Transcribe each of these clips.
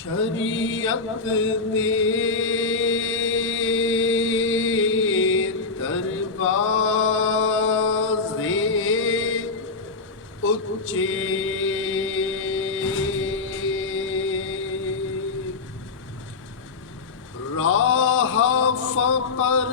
شریعت دے دروازے اونچے راہ فقر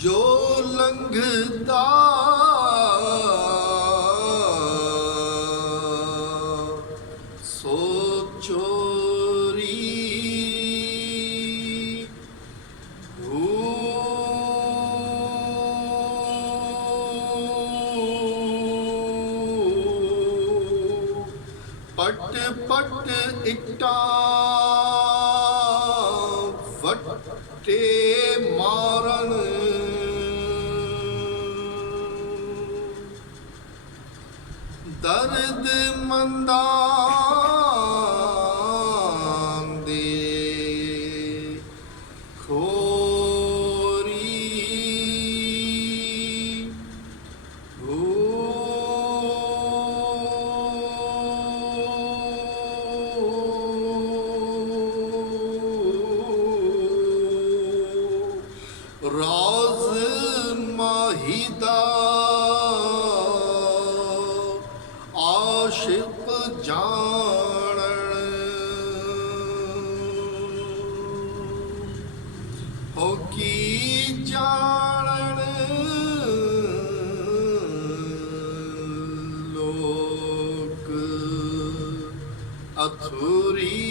جو لنگھتا سو چوری پٹ پٹ اٹا وٹے مارن درد مندان دے کھوری راز ماہیدہ عاشق جانن ہو کی جانن لوک اتھوری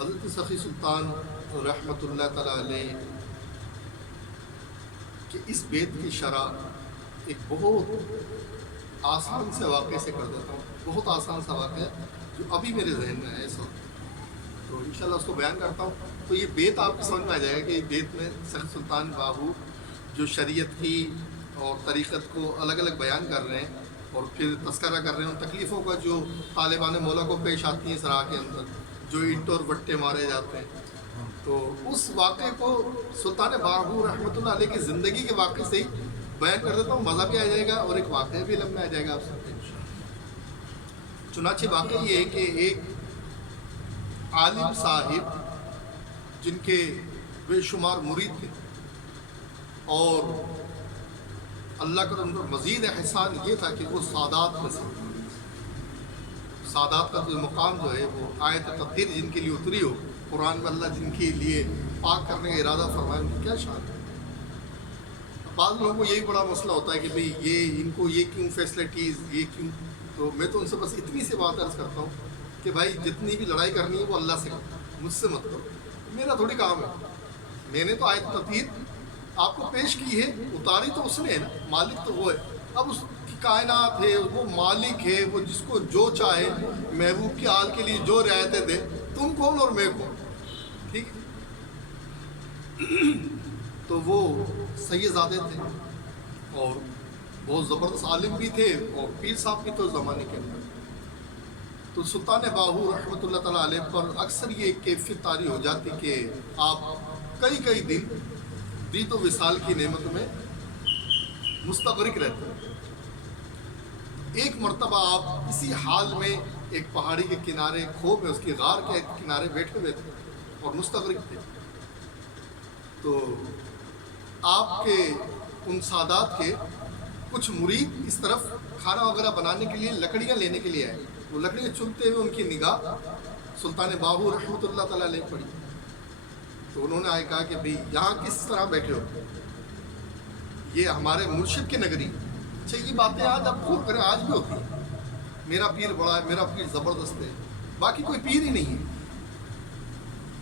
حضرت سخی سلطان رحمۃ اللہ تعالیٰ علیہ کہ اس بیت کی شرح ایک بہت آسان سے واقعے سے کر دیتا ہوں، بہت آسان سا واقعہ جو ابھی میرے ذہن میں ہے اس وقت، تو انشاءاللہ اس کو بیان کرتا ہوں تو یہ بیت آپ کو سمجھ میں آ جائے گا کہ یہ بیت میں سخی سلطان باہو جو شریعت کی اور طریقت کو الگ الگ بیان کر رہے ہیں اور پھر تذکرہ کر رہے ہیں ان تکلیفوں کا جو طالبان مولا کو پیش آتی ہیں اس راہ کے اندر، جو اینٹ اور وٹے مارے جاتے ہیں، تو اس واقعے کو سلطان باہو رحمۃ اللہ علیہ کی زندگی کے واقعے سے ہی بیان کر دیتا ہوں، مزہ بھی آ جائے گا اور ایک واقعہ بھی علم میں آ جائے گا آپ سب کے۔ چنانچہ واقعہ یہ ہے کہ ایک عالم صاحب جن کے بے شمار مرید تھے اور اللہ کا ان پر مزید احسان یہ تھا کہ وہ سادات میں سے، سادات کا جو مقام جو ہے وہ آیت تطہیر جن کے لیے اتری ہو، قرآن میں اللہ جن کے لیے پاک کرنے کا ارادہ فرمائے، ان کی کیا شان ہے۔ بعض لوگوں کو یہی بڑا مسئلہ ہوتا ہے کہ بھئی یہ ان کو یہ کیوں فیسلٹیز، یہ کیوں، تو میں تو ان سے بس اتنی سی بات عرض کرتا ہوں کہ بھائی جتنی بھی لڑائی کرنی ہے وہ اللہ سے کرو، مجھ سے مت کرو، میرا تھوڑی کام ہے، میں نے تو آیت تطہیر آپ کو پیش کی ہے، اتاری تو اس نے ہے نا، مالک تو وہ ہے، اب اس کی کائنات ہے، وہ مالک ہے، وہ جس کو جو چاہے محبوب کی حال کے لیے جو رعایتیں دے، تم کون اور میں کون، ٹھیک ہے۔ تو وہ سید زادے تھے اور بہت زبردست عالم بھی تھے اور پیر صاحب بھی تو زمانے کے اندر، تو سلطان باہو رحمۃ اللہ تعالیٰ علیہ پر اکثر یہ کیفیت طاری ہو جاتی کہ آپ کئی دن دیت و وصال کی نعمت میں مستغرق رہتے ہیں۔ ایک مرتبہ آپ اسی حال میں ایک پہاڑی کے کنارے کھو میں، اس کی غار کے کنارے بیٹھے ہوئے تھے اور مستغرق تھے، تو آپ کے ان سادات کے کچھ مرید اس طرف کھانا وغیرہ بنانے کے لیے لکڑیاں لینے کے لیے آئے، وہ لکڑیاں چنتے ہوئے ان کی نگاہ سلطان باہو رحمۃ اللہ تعالیٰ علیہ پڑھی تو انہوں نے آئے کہا کہ بھئی یہاں کس طرح بیٹھے ہو، یہ ہمارے مرشد کی نگری۔ اچھا یہ باتیں آج آپ خوب کریں، آج بھی ہوتی ہیں، میرا پیر بڑا ہے، میرا پیر زبردست ہے، باقی کوئی پیر ہی نہیں ہے۔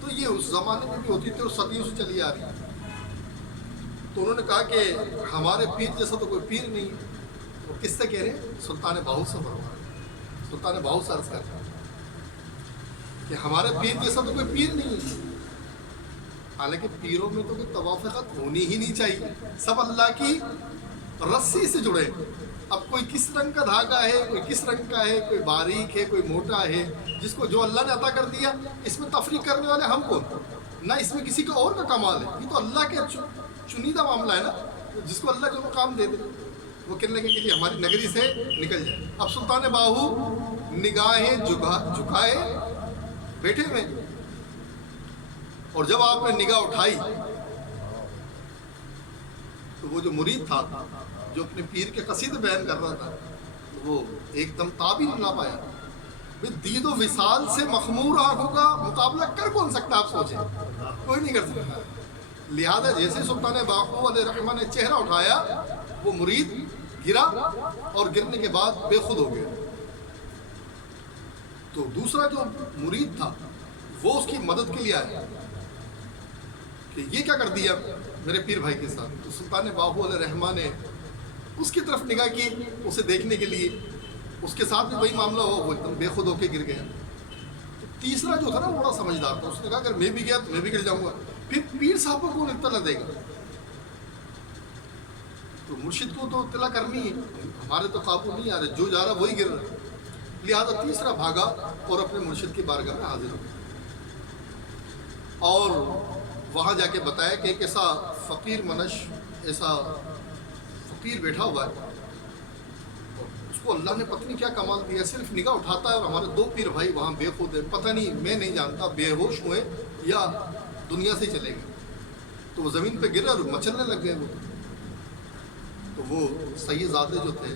تو یہ اس زمانے میں بھی ہوتی تھی اور صدیوں سے چلی آ رہی ہے۔ تو انہوں نے کہا کہ ہمارے پیر جیسا تو کوئی پیر نہیں ہے۔ وہ کس سے کہہ رہے ہیں؟ سلطان باہو سے فرما رہے ہیں، سلطان باہو سے عرض کرتے ہیں کہ ہمارے پیر جیسا تو کوئی پیر نہیں ہے۔ حالانکہ پیروں میں تو کوئی توافقت ہونی ہی نہیں چاہیے، سب اللہ کی رسی سے جڑے۔ اب کوئی کس رنگ کا دھاگا ہے، کوئی کس رنگ کا ہے، کوئی باریک ہے، کوئی موٹا ہے، جس کو جو اللہ نے عطا کر دیا، اس میں تفریق کرنے والے ہم کون؟ نہ اس میں کسی کا اور کا کمال ہے، یہ تو اللہ کے چنیدہ معاملہ ہے نا، جس کو اللہ جو مقام دے دے وہ کہنے لگے کہ ہماری نگری سے نکل جائے۔ اب سلطان باہو نگاہیں جھکائے بیٹھے ہوئے، اور جب آپ نے نگاہ اٹھائی تو وہ جو مرید تھا جو اپنے پیر کے قصیدے بیان کر رہا تھا وہ ایک دم تعبیر نہ پایا۔ دید و وصال سے مخمور آنکھوں کا مقابلہ کر کون سکتا، آپ سوچیں، کوئی نہیں کر سکتا۔ لہذا جیسے سلطان باہو علیہ الرحمہ نے چہرہ اٹھایا وہ مرید گرا اور گرنے کے بعد بے خود ہو گیا۔ تو دوسرا جو مرید تھا وہ اس کی مدد کے لیے آیا کہ یہ کیا کر دیا میرے پیر بھائی کے ساتھ۔ تو سلطان باہو علیہ الرحمہ نے اس کی طرف نگاہ کی اسے دیکھنے کے لیے، اس کے ساتھ بھی وہی معاملہ ہوا، وہ ایک دم بے خود ہو کے گر گیا۔ تو تیسرا جو تھا نا وہ بڑا سمجھدار تھا، اس نے کہا اگر میں بھی گیا تو میں بھی گر جاؤں گا، پھر پیر صاحب کو کون اطلاع دے گا؟ تو مرشد کو تو اطلاع کرنی ہے، ہمارے تو قابو نہیں آ رہے، جو جا رہا وہی گر رہا۔ لہٰذا تیسرا بھاگا اور اپنے مرشد کی بارگاہ میں حاضر ہو گیا اور وہاں جا کے بتایا کہ ایک ایسا فقیر منش، ایسا فقیر بیٹھا ہوا ہے، اس کو اللہ نے پتہ نہیں کیا کمال دیا، صرف نگاہ اٹھاتا ہے اور ہمارے دو پیر بھائی وہاں بے خود ہیں، پتہ نہیں، میں نہیں جانتا بے ہوش ہوئے یا دنیا سے چلے گئے۔ تو وہ زمین پہ گرا اور مچلنے لگ گئے۔ وہ تو وہ سید زادے جو تھے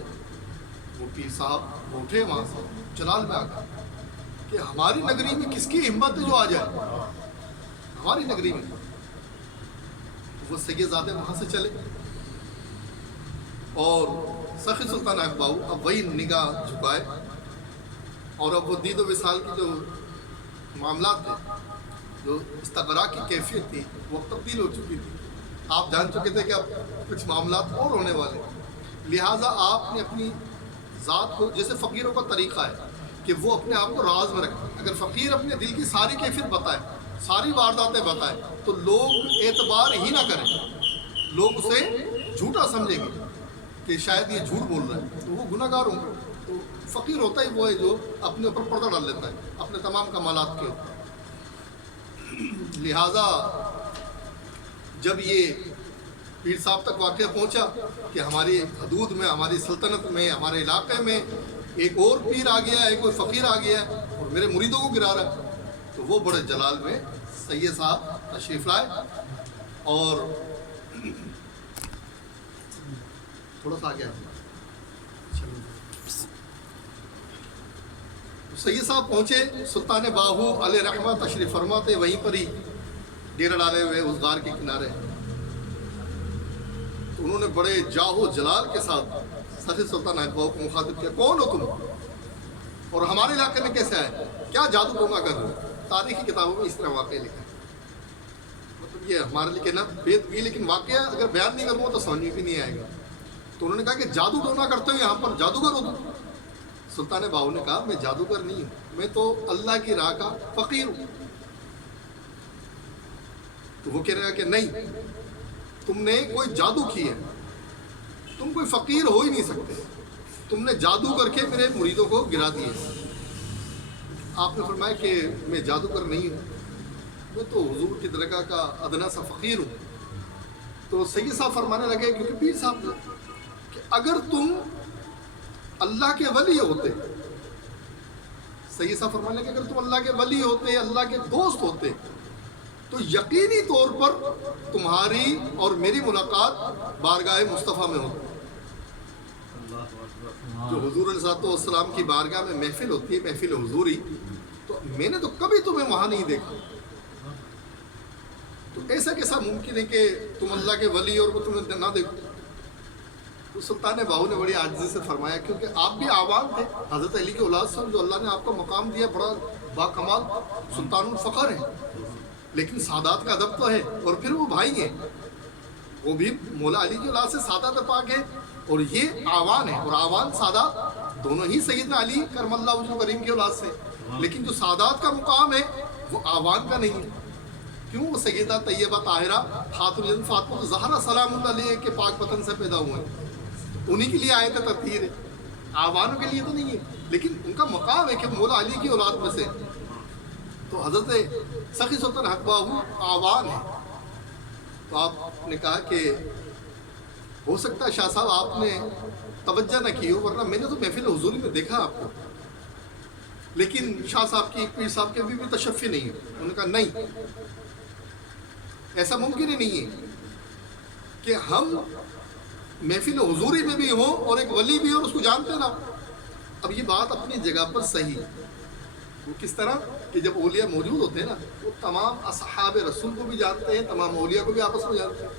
وہ پیر صاحب اٹھے وہاں سے جلال میں آ گئے کہ ہماری نگری میں کس کی ہمت ہے جو آ جائے ہماری نگری میں۔ وہ سید زادے وہاں سے چلے اور سخی سلطان باہو اب وہی نگاہ جھکائے اور اب وہ دید و وصال کی جو معاملات تھے، جو استغراق کی کیفیت تھی، وہ تبدیل ہو چکی تھی۔ آپ جان چکے تھے کہ اب کچھ معاملات اور ہونے والے، لہٰذا آپ نے اپنی ذات کو، جیسے فقیروں کا طریقہ ہے کہ وہ اپنے آپ کو راز میں رکھیں۔ اگر فقیر اپنے دل کی ساری کیفیت بتائے، ساری وارداتیں بتائے تو لوگ اعتبار ہی نہ کریں، لوگ اسے جھوٹا سمجھیں گے کہ شاید یہ جھوٹ بول رہا ہے، تو وہ گناہ گار ہوں گے۔ تو فقیر ہوتا ہی وہ ہے جو اپنے اوپر پردہ ڈال لیتا ہے اپنے تمام کمالات کے اوپر۔ لہٰذا جب یہ پیر صاحب تک واقعہ پہنچا کہ ہماری حدود میں، ہماری سلطنت میں، ہمارے علاقے میں ایک اور پیر آ گیا ہے، کوئی فقیر آ گیا ہے اور میرے مریدوں کو گرا رہا ہے، تو وہ بڑے جلال میں سید صاحب تشریف لائے اور تھوڑا سا آگے سید صاحب پہنچے، سلطان باہو علیہ رحمہ تشریف فرما تھے، وہیں پر ہی ڈیرا ڈالے ہوئے اس غار کے کنارے۔ تو انہوں نے بڑے جاہ و جلال کے ساتھ سخی سلطان باہو کو مخاطب کیا، کون ہو تم اور ہمارے علاقے میں کیسے آئے، کیا جادو ٹونا کر رہے ہو؟ تاریخی کتابوں میں اس طرح واقعہ لکھا ہے، مطلب یہ ہمارے لیے کہنا بید بھی، لیکن واقعہ اگر بیان نہیں کروں تو سمجھ میں بھی نہیں آئے گا۔ تو انہوں نے کہا کہ جادو ٹونا کرتے ہو یہاں پر، جادوگر ہو تم؟ سلطان باہو نے کہا میں جادوگر نہیں ہوں، میں تو اللہ کی راہ کا فقیر ہوں۔ تو وہ کہہ رہا کہ نہیں، تم نے کوئی جادو کی ہے، تم کوئی فقیر ہو ہی نہیں سکتے، تم نے جادو کر کے میرے مریدوں کو گرا دیے۔ آپ نے فرمایا کہ میں جادوگر نہیں ہوں، میں تو حضور کی درگاہ کا ادنا سا فقیر ہوں۔ تو سید صاحب فرمانے لگے، کیونکہ پیر صاحب نے، کہ اگر تم اللہ کے ولی ہوتے، سید صاحب فرمانے لگے اگر تم اللہ کے ولی ہوتے، اللہ کے دوست ہوتے، تو یقینی طور پر تمہاری اور میری ملاقات بارگاہ مصطفیٰ میں ہوتی۔ جو حضور علیہ الصلوۃ والسلام کی بارگاہ میں محفل ہوتی ہے، محفل حضوری، تو میں نے تو کبھی تمہیں وہاں نہیں دیکھا. تو ایسا کیسا ممکن ہے کہ تم اللہ کے ولی اور وہ تمہیں نہ دیکھو؟ تو سلطان باہو نے بڑی عاجزی سے فرمایا کیونکہ آپ بھی آوان تھے حضرت علی کے اولاد سے، جو اللہ نے آپ کو مقام دیا بڑا باکمال سلطان الفقر ہے، لیکن سادات کا ادب تو ہے. اور پھر وہ بھائی ہیں، وہ بھی مولا علی کی اولاد سے سادات پاک ہے، اور یہ آوان ہے. اور آوان سادات دونوں ہی سیدنا علی کرم اللہ وجہ کریم کی اولاد سے، لیکن جو سادات کا مقام ہے وہ آوان کا نہیں ہے. کیوں؟ وہ سیدہ طیبہ طاہرہ خاتون جنت فاطمہ الزہرا سلام اللہ علیہ کے پاک وطن سے پیدا ہوئے ہیں، انہی کے لیے آیت تطہیر ہے، آوانوں کے لیے تو نہیں ہے. لیکن ان کا مقام ہے کہ مولا علی کی اولاد میں سے. تو حضرت سخی سلطان حق باہو آوان ہے. تو آپ نے کہا کہ ہو سکتا ہے شاہ صاحب آپ نے توجہ نہ کی ہو، ورنہ میں نے تو محفل حضوری میں دیکھا آپ کو. لیکن شاہ صاحب کی پیر صاحب کے بھی تشفی نہیں ہے. انہوں نے کہا نہیں، ایسا ممکن ہی نہیں ہے کہ ہم محفل حضوری میں بھی ہوں اور ایک ولی بھی ہو اور اس کو جانتے نا. اب یہ بات اپنی جگہ پر صحیح ہے. وہ کس طرح کہ جب اولیاء موجود ہوتے ہیں نا، وہ تمام اصحاب رسول کو بھی جانتے ہیں، تمام اولیاء کو بھی آپس میں جانتے ہیں.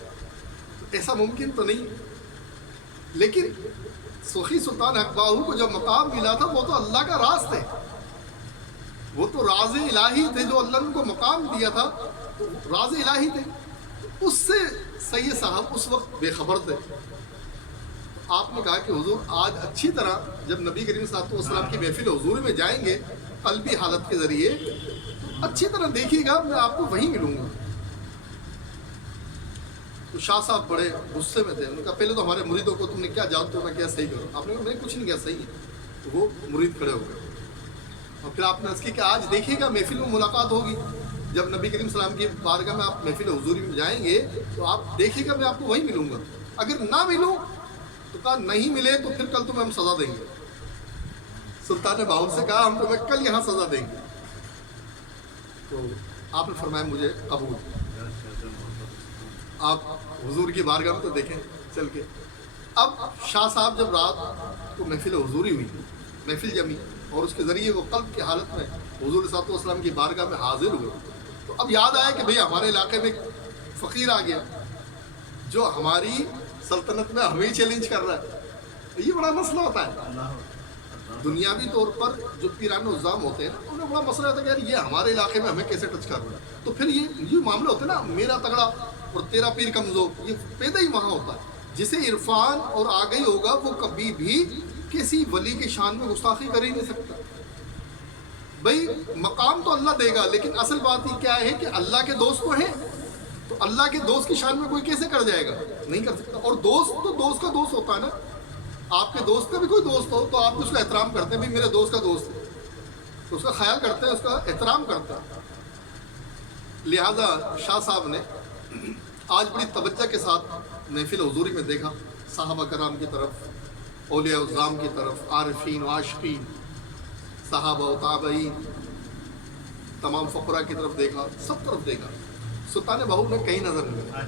ایسا ممکن تو نہیں. لیکن سخی سلطان حق باہو کو جو مقام ملا تھا وہ تو اللہ کا راز تھے، وہ تو راز الہی تھے. جو اللہ نے ان کو مقام دیا تھا راز الہی تھے. اس سے سید صاحب اس وقت بے خبر تھے. آپ نے کہا کہ حضور آج اچھی طرح جب نبی کریم صلی اللہ علیہ وسلم کی محفل حضور میں جائیں گے قلبی حالت کے ذریعے، اچھی طرح دیکھیے گا، میں آپ کو وہیں ملوں گا. تو شاہ صاحب بڑے غصے میں تھے. انہوں نے کہا پہلے تو ہمارے مریدوں کو تم نے کیا جانتے ہو، میں کیا صحیح کرو. آپ نے کہا میں کچھ نہیں کیا صحیح ہے. تو وہ مرید کھڑے ہو گئے اور پھر آپ نے عرض کی کہ آج دیکھیے گا محفل میں ملاقات ہوگی. جب نبی کریم صلی اللہ علیہ وسلم کی بارگاہ میں آپ محفل حضوری میں جائیں گے تو آپ دیکھیے گا میں آپ کو وہیں ملوں گا. اگر نہ ملوں تو کہا نہیں ملے تو پھر کل تمہیں ہم سزا دیں گے. سلطان باہو سے کہا ہم تمہیں کل یہاں سزا دیں گے. تو آپ نے فرمایا مجھے قبول. آپ حضور کی بارگاہ میں تو دیکھیں چل کے. اب شاہ صاحب جب رات کو محفل حضوری ہوئی، محفل جمی، اور اس کے ذریعے وہ قلب کی حالت میں حضور صلی اللہ علیہ وسلم کی بارگاہ میں حاضر ہوئے، تو اب یاد آیا کہ بھئی ہمارے علاقے میں فقیر آ گیا جو ہماری سلطنت میں ہمیں چیلنج کر رہا ہے. یہ بڑا مسئلہ ہوتا ہے. دنیاوی طور پر جو پیران نظام ہوتے ہیں نا، انہیں بڑا مسئلہ ہوتا ہے کہ یار یہ ہمارے علاقے میں ہمیں کیسے ٹچ کر رہا ہے. تو پھر یہ معاملہ ہوتا ہے نا، میرا تگڑا اور تیرا پیر کمزور، یہ پیدا ہی وہاں ہوتا ہے. جسے عرفان اور آگئی ہوگا وہ کبھی بھی کسی ولی کی شان میں گستاخی کر ہی نہیں سکتا. بھئی مقام تو اللہ دے گا، لیکن اصل بات یہ کیا ہے کہ اللہ کے دوست تو ہیں، تو اللہ کے دوست کی شان میں کوئی کیسے کر جائے گا؟ نہیں کر سکتا. اور دوست تو دوست کا دوست ہوتا ہے نا. آپ کے دوست کا بھی کوئی دوست ہو تو آپ اس کا احترام کرتے ہیں، بھئی میرے دوست کا دوست ہے، تو اس کا خیال کرتے ہیں، اس کا احترام کرتے ہیں. لہذا شاہ صاحب نے آج بڑی توجہ کے ساتھ محفل حضوری میں دیکھا، صحابہ کرام کی طرف، اولیاء الزام کی طرف، عارفین و عاشقین، صحابہ و تابعین، تمام فقراء کی طرف دیکھا، سب طرف دیکھا. سلطان باہو نے کہیں نظر نہیں آیا.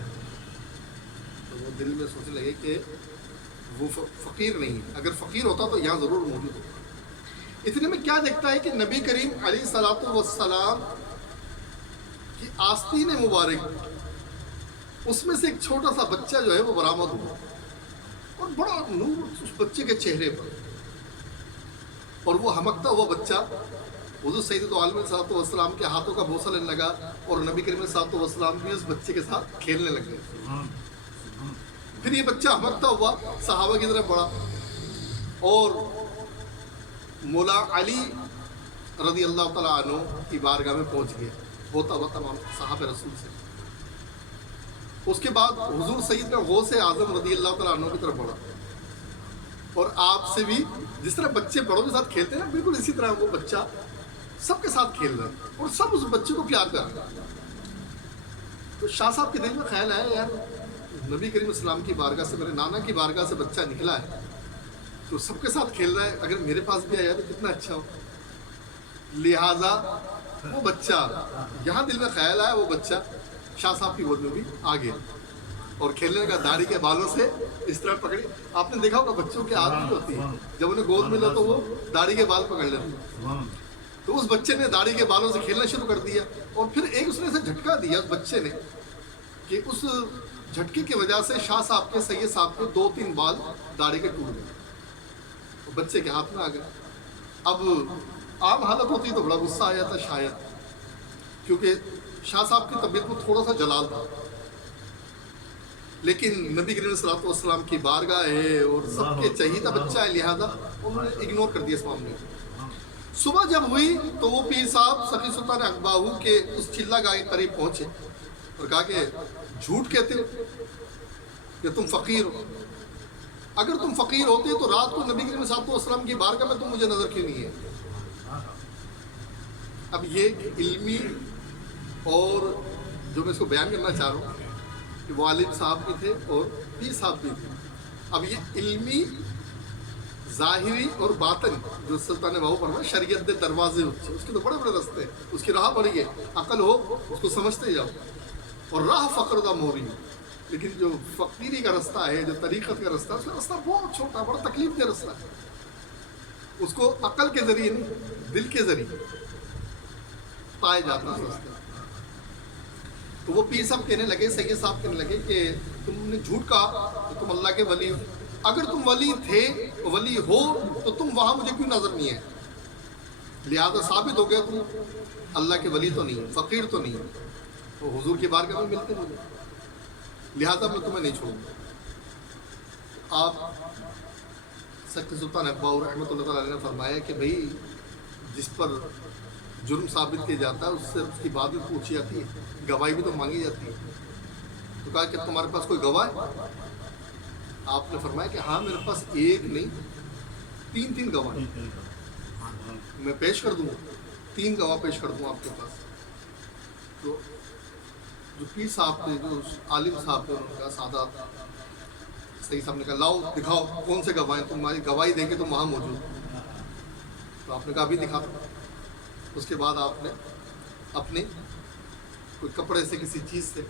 تو وہ دل میں سوچنے لگے کہ وہ فقیر نہیں ہے، اگر فقیر ہوتا تو یہاں ضرور موجود ہوتا. اتنے میں کیا دیکھتا ہے کہ نبی کریم علیہ الصلوۃ والسلام کی آستین مبارک، اس میں سے ایک چھوٹا سا بچہ جو ہے وہ برآمد ہوا، اور بڑا نور اس بچے کے چہرے پر، اور وہ ہمکتا ہوا بچہ حضور سید عالم صلی اللہ علیہ وسلم کے ہاتھوں کا بوسہ لینے لگا، اور نبی کریم صلی اللہ علیہ وسلم بھی اس بچے کے ساتھ کھیلنے لگ گئے. پھر یہ بچہ ہمکتا ہوا صحابہ کی طرف بڑھا اور مولا علی رضی اللہ تعالیٰ عنہ کی بارگاہ میں پہنچ گیا، ہوتا ہوا تمام صحابہ رسول سے. اس کے بعد حضور سیدنا غوث اعظم رضی اللہ تعالیٰ عنہ کی طرف بڑھا، اور آپ سے بھی جس طرح بچے بڑوں کے ساتھ کھیلتے ہیں نا، بالکل اسی طرح وہ بچہ سب کے ساتھ کھیل رہا ہے اور سب اس بچے کو پیار کر رہا ہے. تو شاہ صاحب کے دل میں خیال آیا یار نبی کریم السلام کی بارگاہ سے، میرے نانا کی بارگاہ سے بچہ نکلا ہے تو سب کے ساتھ کھیل رہا ہے، اگر میرے پاس بھی آیا تو کتنا اچھا ہو. لہٰذا وہ بچہ، یہاں دل میں خیال آیا، وہ بچہ شاہ صاحب کی گود میں بھی آ گیا اور کھیلنے کا داڑھی کے بالوں سے اس طرح پکڑی. آپ نے دیکھا ہوگا بچوں کی عادت ہوتی ہے، جب انہیں گود ملا تو وہ داڑھی کے بال پکڑ لیتے ہیں. تو اس بچے نے داڑھی کے بالوں سے کھیلنا شروع کر دیا، اور پھر ایک اس نے ایسا جھٹکا دیا اس بچے نے کہ اس جھٹکے کی وجہ سے شاہ صاحب کے سید صاحب کے 2-3 بال داڑھی کے ٹوٹ گئے، بچے کے ہاتھ میں آ گئے۔ اب عام حالت ہوتی تو بڑا غصہ آیا تھا شاید، کیونکہ شاہ صاحب کی طبیعت میں تھوڑا سا جلال تھا، لیکن نبی کریم صلی اللہ علیہ وسلم کی بارگاہ ہے اور سب کے چہیتا بچہ ہے، لہذا انہوں نے اگنور کر دیا اس معاملے کو۔ صبح جب ہوئی تو وہ پیر صاحب سخی سلطان اقباہو کے اس چلہ گاہ کے قریب پہنچے اور کہا کہ جھوٹ کہتے ہو کہ تم فقیر ہو، اگر تم فقیر ہوتے تو رات کو نبی کریم صلی اللہ علیہ وسلم کی بارگاہ میں تم مجھے نظر کیوں نہیں ہے؟ اب یہ علمی اور جو میں اس کو بیان کرنا چاہ رہا ہوں کہ وہ عالم صاحب بھی تھے اور پیر صاحب بھی تھے۔ اب یہ علمی ظاہری اور باطن جو سلطان باہو پر شریعت دے دروازے ہوتے ہیں، اس کے تو بڑے بڑے رستے ہیں، اس کی راہ بڑی ہے، عقل ہو اس کو سمجھتے جاؤ، اور راہ فقر دا موری، لیکن جو فقیری کا رستہ ہے، جو طریقت کا رستہ ہے، اس کا رستہ بہت چھوٹا، بڑا تکلیف دہ رستہ ہے، اس کو عقل کے ذریعے نہیں دل کے ذریعے پائے جاتا ہے رستہ۔ تو وہ پیر صاحب کہنے لگے، سید صاحب کہنے لگے کہ تم نے جھوٹ کہا کہ تم اللہ کے ولی ہو، اگر تم ولی تھے ولی ہو تو تم وہاں مجھے کیوں نظر نہیں ہے؟ لہذا ثابت ہو گیا تم اللہ کے ولی تو نہیں، فقیر تو نہیں، تو حضور کی بارگاہ میں ملتے مجھے، لہذا میں تمہیں نہیں چھوڑوں گا۔ آپ سخی سلطان اقباؤ رحمۃ اللہ تعالیٰ نے فرمایا کہ بھئی جس پر جرم ثابت کیا جاتا ہے اس سے اس کی بات بھی پوچھی جاتی ہے، گواہی بھی تو مانگی جاتی ہے۔ تو کہا کہ تمہارے پاس کوئی گواہ ہے؟ آپ نے فرمایا کہ ہاں میرے پاس ایک نہیں 3 گواہ ہیں، میں پیش کر دوں، 3 گواہ پیش کر دوں آپ کے پاس۔ تو جو پیر صاحب تھے، جو عالم صاحب تھے، انہوں نے کہا سادات صحیح صاحب نے کہا لاؤ دکھاؤ کون سے گواہ ہیں، تمہاری گواہی دیں گے تم وہاں موجود۔ تو آپ نے کہا ابھی دکھا۔ اس کے بعد آپ نے اپنے کوئی کپڑے سے کسی چیز سے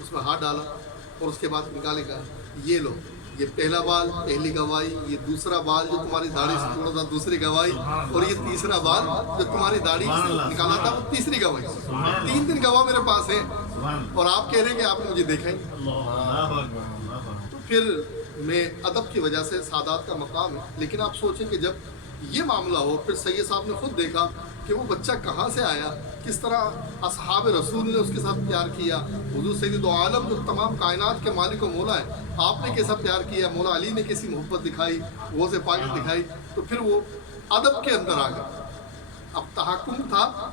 اس میں ہاتھ ڈالا اور اس کے بعد نکالے گا، یہ لو، یہ پہلا بال پہلی گواہی، یہ دوسرا بال جو تمہاری داڑھی سے توڑا تھا دوسری گواہی، اور یہ تیسرا بال جو تمہاری داڑھی سے نکالا تھا وہ تیسری گواہی۔ 3 گواہ میرے پاس ہیں اور آپ کہہ رہے ہیں کہ آپ نے مجھے دیکھا ہی۔ تو پھر میں ادب کی وجہ سے سادات کا مقام ہے، لیکن آپ سوچیں کہ جب یہ معاملہ ہو، پھر سید صاحب نے خود دیکھا کہ وہ بچہ کہاں سے آیا، کس طرح اصحاب رسول نے اس کے ساتھ پیار کیا، حضور سید عالم جو تمام کائنات کے مالک و مولا ہے، آپ نے کیسا پیار کیا، مولا علی نے کیسی محبت دکھائی، وہ سے پاک دکھائی، تو پھر وہ ادب کے اندر آ گیا۔ اب تحکم تھا،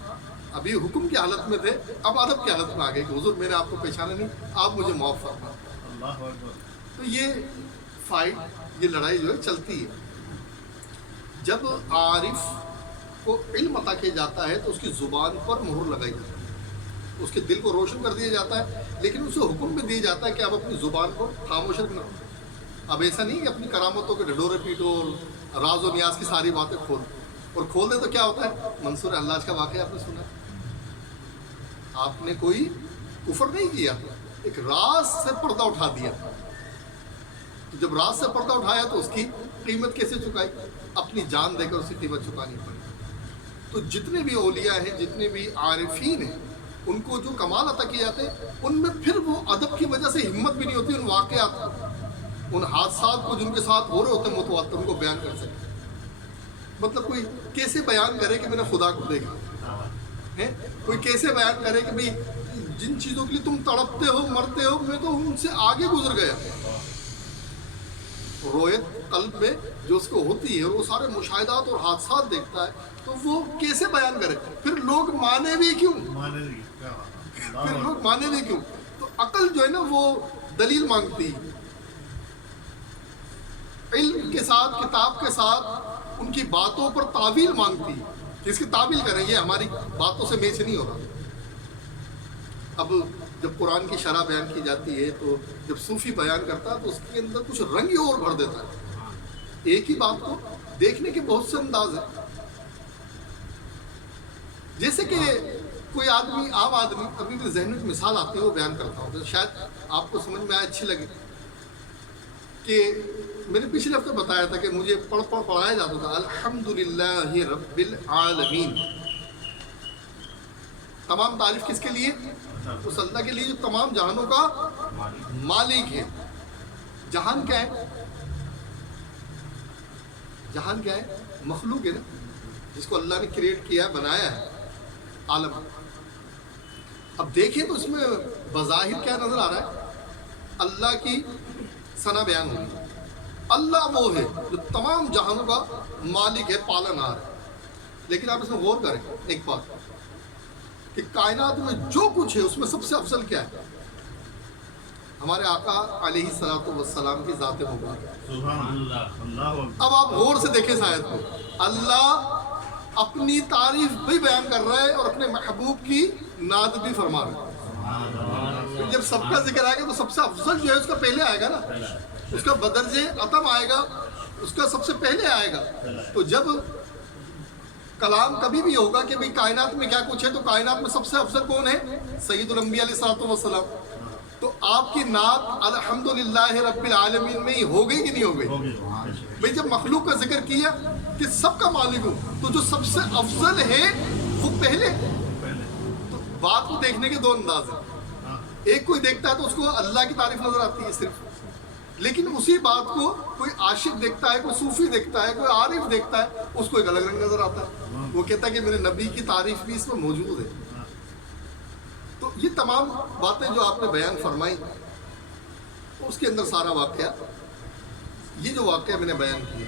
ابھی حکم کی حالت میں تھے، اب ادب کی حالت میں آ گئے کہ حضور میں نے آپ کو پہچانا نہیں، آپ مجھے معاف فرمائیں۔ تو یہ فائٹ، یہ لڑائی جو ہے چلتی ہے۔ جب عارف کو علم عطا کیا جاتا ہے تو اس کی زبان پر مہر لگائی جاتی ہے، اس کے دل کو روشن کر دیا جاتا ہے، لیکن اسے حکم بھی دیا جاتا ہے کہ اب اپنی زبان کو خاموش رکھنا۔ اب ایسا نہیں کہ اپنی کرامتوں کے ڈھڈورے پیٹو اور راز و نیاز کی ساری باتیں کھول دے تو کیا ہوتا ہے؟ منصور حلاج کا واقعہ آپ نے سنا ہے، آپ نے کوئی کفر نہیں کیا، ایک راز سے پردہ اٹھا دیا، تو جب راز سے پردہ اٹھایا تو اس کی قیمت کیسے چکائی؟ اپنی جان دے کر اس کی قیمت چکانی پڑی۔ تو جتنے بھی اولیاء ہیں، جتنے بھی عارفین ہیں، ان کو جو کمال عطا کیے جاتے ہیں، ان میں پھر وہ ادب کی وجہ سے ہمت بھی نہیں ہوتی ان واقعات کو، ان حادثات کو جن کے ساتھ ہو رہے ہوتے ہیں متواتر، ان کو بیان کر سکتے۔ مطلب کوئی کیسے بیان کرے کہ میں نے خدا کو دیکھا ہے، کوئی کیسے بیان کرے کہ بھئی جن چیزوں کے لیے تم تڑپتے ہو مرتے ہو میں تو ان سے آگے گزر گیا۔ رویت قلب میں جو اس کو ہوتی ہے اور وہ سارے مشاہدات اور حادثات دیکھتا ہے تو وہ کیسے بیان کرے؟ پھر لوگ مانے بھی کیوں؟ پھر لوگ مانے بھی کیوں؟ تو عقل جو ہے نا وہ دلیل مانگتی، علم کے ساتھ کتاب کے ساتھ ان کی باتوں پر تعویل مانگتی کہ اس کی تعویل کریں، یہ ہماری باتوں سے میچ نہیں ہو رہا۔ اب جب قرآن کی شرح بیان کی جاتی ہے تو جب صوفی بیان کرتا ہے تو اس کے اندر کچھ رنگ ہی اور بھر دیتا ہے، ایک ہی بات کو دیکھنے کے بہت سے انداز ہیں۔ جیسے کہ کوئی آدمی، عام آدمی، ابھی میرے ذہن میں ایک مثال آتی ہے وہ بیان کرتا ہوں، شاید آپ کو سمجھ میں آئے، اچھی لگے کہ میں نے پچھلے ہفتے بتایا تھا کہ مجھے پڑھایا جاتا تھا الحمدللہ رب العالمین، تمام تعریف کس کے لیے؟ اس اللہ کے لیے جو تمام جہانوں کا مالک ہے۔ جہان کیا ہے؟ جہان کیا ہے؟ مخلوق ہے نا، جس کو اللہ نے کریٹ کیا، بنایا ہے، عالم۔ اب دیکھیں تو اس میں بظاہر کیا نظر آ رہا ہے؟ اللہ کی ثنا بیان ہوئی۔ اللہ وہ ہے جو تمام جہانوں کا مالک ہے، پالنہار ہے۔ لیکن آپ اس میں غور کریں ایک بات کہ کائنات میں جو کچھ ہے اس میں سب سے افضل کیا ہے؟ ہمارے آقا علیہ الصلوۃ والسلام کی ذات مبارک۔ سبحان اللہ، اللہ۔ اب آپ غور سے دیکھیں اس آیت کو، اللہ اپنی تعریف بھی بیان کر رہا ہے اور اپنے محبوب کی نعت بھی فرما رہا ہے۔ جب سب کا ذکر آئے گا تو سب سے افضل جو ہے اس کا پہلے آئے گا نا، اس کا بدرجہ عتم آئے گا، اس کا سب سے پہلے آئے گا۔ تو جب کلام کبھی بھی ہوگا کہ بھئی کائنات میں کیا کچھ ہے، تو کائنات میں سب سے افضل کون ہے؟ سید الانبیاء علیہ الصلوۃ والسلام۔ تو آپ کی نعت الحمدللہ رب العالمین میں ہی ہو گئی کہ نہیں ہو گئی؟ بھئی جب مخلوق کا ذکر کیا کہ سب کا مالک ہوں، تو جو سب سے افضل ہے وہ پہلے۔ تو بات کو دیکھنے کے دو انداز ہیں، ایک کوئی دیکھتا ہے تو اس کو اللہ کی تعریف نظر آتی ہے صرف، لیکن اسی بات کو کوئی عاشق دیکھتا ہے، کوئی صوفی دیکھتا ہے، کوئی عارف دیکھتا ہے، اس کو ایک الگ رنگ نظر آتا ہے۔ وہ کہتا ہے کہ میرے نبی کی تعریف بھی اس میں موجود ہے۔ تو یہ تمام باتیں جو آپ نے بیان فرمائی، اس کے اندر سارا واقعہ، یہ جو واقعہ میں نے بیان کیا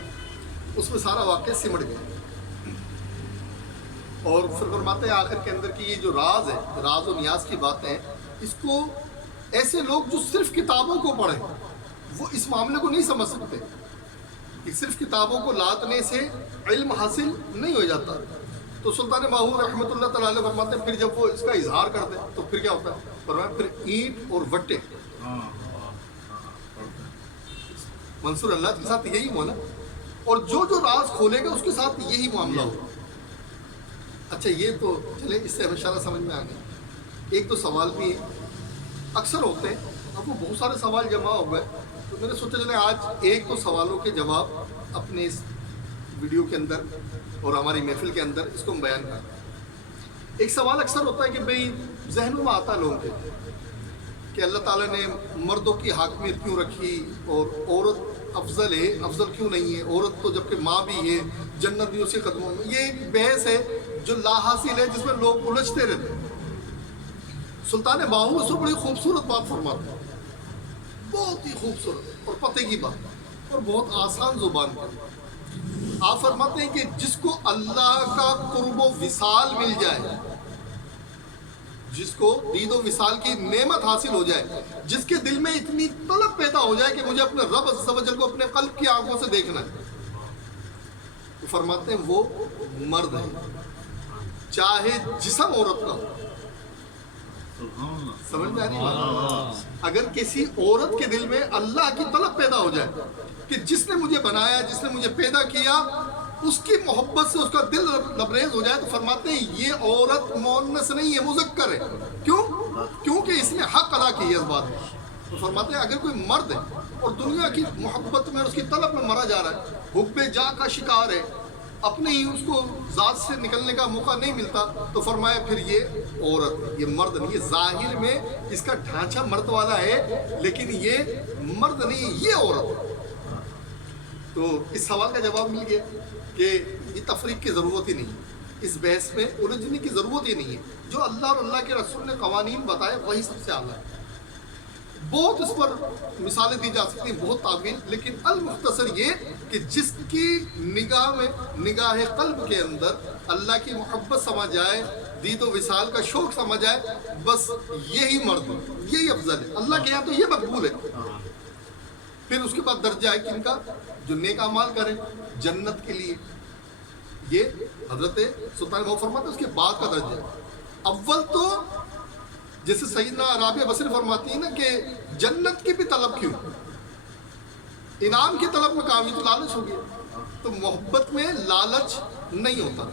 اس میں سارا واقعہ سمٹ گیا۔ اور پھر فرماتے ہیں آخر کے اندر کہ یہ جو راز ہے، راز و نیاز کی باتیں ہیں، اس کو ایسے لوگ جو صرف کتابوں کو پڑھیں وہ اس معاملے کو نہیں سمجھ سکتے کہ صرف کتابوں کو لادنے سے علم حاصل نہیں ہو جاتا۔ تو سلطان ماحول رحمۃ اللہ تعالیٰ علیہ فرماتے ہیں پھر جب وہ اس کا اظہار کر دیں تو پھر کیا ہوتا ہے؟ فرمایا پھر اینٹ اور وٹے، منصور اللہ کے ساتھ یہی ہوا نا، اور جو جو راز کھولے گا اس کے ساتھ یہی معاملہ ہوگا۔ اچھا یہ تو چلے، اس سے ہمیں اشارہ سمجھ میں آ گیا۔ ایک دو سوال بھی اکثر ہوتے ہیں، اب وہ بہت سارے سوال جمع ہو گئے، تو میں نے سوچا چلے آج ایک دو سوالوں کے جواب اپنے اس ویڈیو کے اندر اور ہماری محفل کے اندر اس کو ہم بیان کریں۔ ایک سوال اکثر ہوتا ہے کہ بھئی ذہنوں میں آتا ہے لوگوں کے کہ اللہ تعالیٰ نے مردوں کی حاکمیت کیوں رکھی اور عورت افضل ہے، افضل کیوں نہیں ہے؟ عورت تو جبکہ ماں بھی ہے، جنت بھی اس کے قدموں میں۔ یہ ایک بحث ہے جو لا حاصل ہے، جس میں لوگ الجھتے رہتے ہیں۔ سلطان باہو اس کو بڑی خوبصورت بات فرماتے ہیں، بہت ہی خوبصورت اور پتے کی بات اور بہت آسان زبان پر۔ آپ فرماتے ہیں کہ جس کو اللہ کا قرب و وصال مل جائے، جس کو دید و وصال کی نعمت حاصل ہو جائے، جس کے دل میں اتنی طلب پیدا ہو جائے کہ مجھے اپنے رب عز و جل کو اپنے قلب کی آنکھوں سے دیکھنا ہے، تو فرماتے ہیں وہ مرد ہے، چاہے جسم عورت کا ہو۔ سمجھ میں آ رہی بات؟ اگر کسی عورت کے دل میں اللہ کی طلب پیدا ہو جائے کہ جس نے مجھے بنایا، جس نے مجھے پیدا کیا، اس کی محبت سے اس کا دل لبریز ہو جائے، تو فرماتے ہیں یہ عورت مؤنث نہیں ہے، مذکر ہے۔ کیوں؟ کیونکہ اس نے حق ادا کی ہے اس بات میں۔ تو فرماتے ہیں اگر کوئی مرد ہے اور دنیا کی محبت میں اور اس کی طلب میں مرا جا رہا ہے، حب جا کا شکار ہے، اپنے ہی اس کو ذات سے نکلنے کا موقع نہیں ملتا، تو فرمایا پھر یہ عورت ہے، یہ مرد نہیں۔ یہ ظاہر میں اس کا ڈھانچہ مرد والا ہے، لیکن یہ مرد نہیں، یہ عورت ہے۔ تو اس سوال کا جواب مل گیا کہ یہ تفریق کی ضرورت ہی نہیں ہے، اس بحث میں الجھنے کی ضرورت ہی نہیں ہے۔ جو اللہ اور اللہ کے رسول نے قوانین بتائے وہی سب سے اعلیٰ ہے۔ بہت اس پر مثالیں دی جا سکتی ہیں، بہت تعبیر، لیکن المختصر یہ کہ جس کی نگاہ میں، نگاہ قلب کے اندر اللہ کی محبت سما جائے، دید و وصال کا شوق سما جائے، بس یہی مرد ہے، یہی افضل ہے اللہ کے یہاں، تو یہ مقبول ہے۔ پھر اس کے بعد درجہ ہے کن کا؟ جو نیک اعمال کریں جنت کے لیے، یہ حضرت سلطان بہو فرماتے ہیں اس کے بعد کا درجہ ہے۔ اول تو جیسے سیدنا رابعہ بصری فرماتی ہیں نا کہ جنت کی بھی طلب کیوں، انعام کی طلب میں کامی، تو لالچ ہو گیا۔ تو محبت میں لالچ نہیں ہوتا۔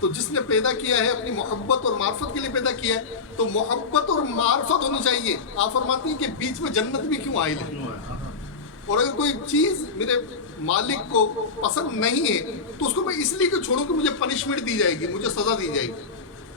تو جس نے پیدا کیا ہے اپنی محبت اور معرفت کے لیے پیدا کیا ہے، تو محبت اور معرفت ہونی چاہیے۔ آپ فرماتی ہیں کہ بیچ میں جنت بھی کیوں آئی ہے، اور اگر کوئی چیز میرے مالک کو پسند نہیں ہے تو اس کو میں اس لیے کہ چھوڑوں کہ مجھے پنشمنٹ دی جائے گی، مجھے سزا دی جائے گی۔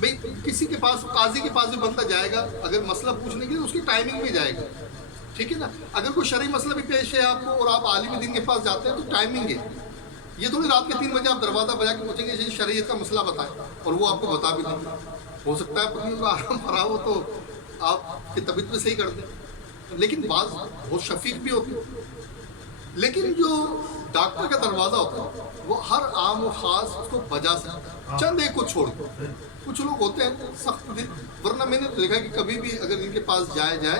بھئی کسی کے پاس قاضی کے پاس بھی بندہ جائے گا اگر مسئلہ پوچھنے کے لیے اس کی ٹائمنگ میں جائے گا، ٹھیک ہے نا. اگر کوئی شرعی مسئلہ بھی پیش ہے آپ کو اور آپ عالم دین کے پاس جاتے ہیں تو ٹائمنگ ہے. یہ تھوڑی رات کے 3 بجے آپ دروازہ بجا کے پوچھیں گے جی شریعت کا مسئلہ بتائیں اور وہ آپ کو بتا بھی دیں گے. ہو سکتا ہے پتنی کا آرام پڑا ہو تو آپ کی طبیعت میں صحیح کر دیں، لیکن بعض بہت شفیق بھی ہوتے ہیں. لیکن جو ڈاکٹر کا دروازہ ہوتا ہے وہ ہر عام و خاص اس کو بجا سکتا ہے، چند ایک کو چھوڑ کے. کچھ لوگ ہوتے ہیں سخت دل، ورنہ میں نے دیکھا کہ کبھی بھی اگر ان کے پاس جائے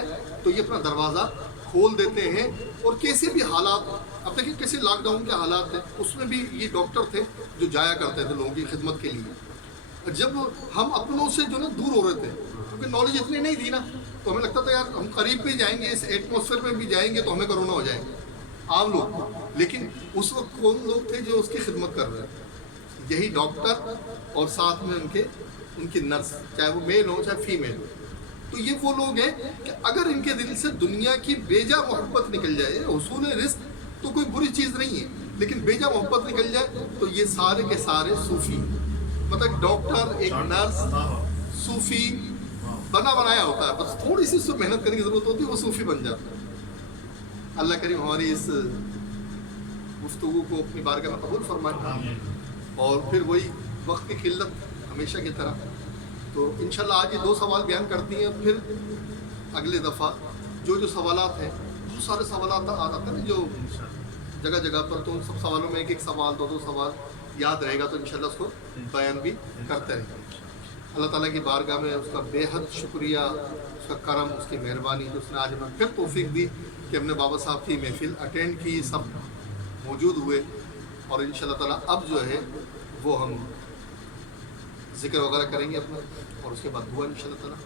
تو یہ اپنا دروازہ کھول دیتے ہیں. اور کیسے بھی حالات، اب دیکھیں کیسے لاک ڈاؤن کے حالات تھے اس میں بھی یہ ڈاکٹر تھے جو جایا کرتے تھے لوگوں کی خدمت کے لیے. جب ہم اپنوں سے جو نا دور ہو رہے تھے کیونکہ نالج اتنی نہیں تھی نا، تو ہمیں لگتا تھا یار ہم قریب بھی جائیں گے اس ایٹماسفیئر میں بھی جائیں گے تو ہمیں کرونا ہو جائے گا، عام لوگ. لیکن اس وقت کون لوگ تھے جو اس کی خدمت کر رہے تھے؟ یہی ڈاکٹر اور ساتھ میں ان کی نرس، چاہے وہ میل ہو چاہے فیمیل ہو. تو یہ وہ لوگ ہیں کہ اگر ان کے دل سے دنیا کی بیجا محبت نکل جائے، حصول رزق تو کوئی بری چیز نہیں ہے، لیکن بیجا محبت نکل جائے تو یہ سارے کے سارے صوفی ہیں. مطلب ڈاکٹر ایک نرس صوفی بنا بنایا ہوتا ہے، بس تھوڑی سی اس سے محنت کرنے کی ضرورت ہوتی ہے، وہ صوفی بن جاتا ہے. اللہ کریم ہماری اس گفتگو کو اپنی بارگاہ میں قبول فرمائے. اور پھر وہی وقت کی قلت ہمیشہ کی طرح، تو انشاءاللہ آج یہ 2 سوال بیان کرتی ہیں. پھر اگلے دفعہ جو سوالات ہیں، بہت سارے سوالات آتے ہیں نا جو جگہ جگہ پر، تو ان سب سوالوں میں ایک سوال 2 سوال یاد رہے گا تو انشاءاللہ اس کو بیان بھی کرتے رہیں گے. اللہ تعالیٰ کی بارگاہ میں اس کا بے حد شکریہ، اس کا کرم، اس کی مہربانی جو اس نے آج ہمیں پھر توفیق دی کہ ہم نے بابا صاحب کی محفل اٹینڈ کی، سب موجود ہوئے. اور انشاءاللہ تعالیٰ اب جو ہے وہ ہم ذکر وغیرہ کریں گے اپنا، اور اس کے بعد دعا انشاءاللہ تعالیٰ.